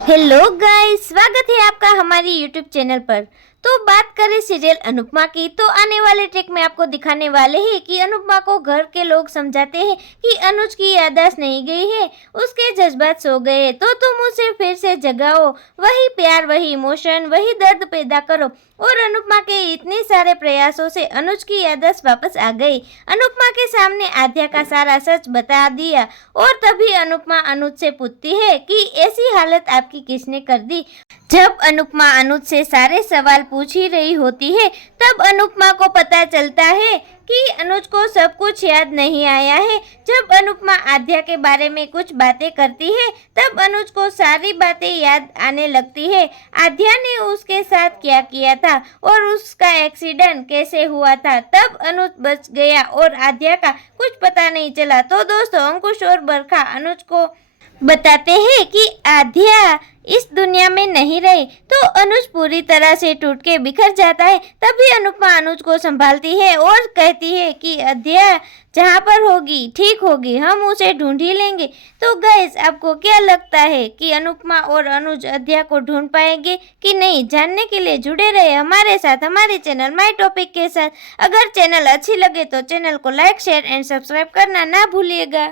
Hello guys, स्वागत है आपका हमारी यूट्यूब चैनल पर। तो बात करें सीरियल अनुपमा की, तो आने वाले ट्रिक में आपको दिखाने वाले हैं कि अनुपमा को घर के लोग समझाते हैं कि अनुज की याददाश्त नहीं गई है, उसके जज्बात सो गए हैं, तो तुम उसे फिर से जगाओ, वही प्यार, वही इमोशन, वही दर्द पैदा करो। और अनुपमा के इतने सारे प्रयासों से अनुज की याददाश्त वापस आ गई। अनुपमा के सामने आद्या का सारा सच बता दिया और तभी अनुपमा अनुज से पूछती है कि ऐसी हालत आपकी किसने कर दी। जब अनुपमा अनुज से सारे सवाल पूछ ही रही होती है, तब अनुपमा को पता चलता है कि अनुज को सब कुछ याद नहीं आया है। जब अनुपमा आद्या के बारे में कुछ बातें करती है, तब अनुज को सारी बातें याद आने लगती है। आद्या ने उसके साथ क्या किया था और उसका एक्सीडेंट कैसे हुआ था। तब अनुज बच गया और आद्या का कुछ पता नहीं चला। तो दोस्तों, अंकुश और बरखा अनुज को बताते हैं कि आद्या इस दुनिया में नहीं रही, तो अनुज पूरी तरह से टूट के बिखर जाता है। तभी अनुपमा अनुज को संभालती है और कहती है कि आद्या जहाँ पर होगी ठीक होगी, हम उसे ढूंढ ही लेंगे। तो गाइस, आपको क्या लगता है कि अनुपमा और अनुज आद्या को ढूंढ पाएंगे कि नहीं? जानने के लिए जुड़े रहे हमारे साथ, हमारे चैनल माय टॉपिक के साथ। अगर चैनल अच्छी लगे तो चैनल को लाइक, शेयर एंड सब्सक्राइब करना ना भूलिएगा।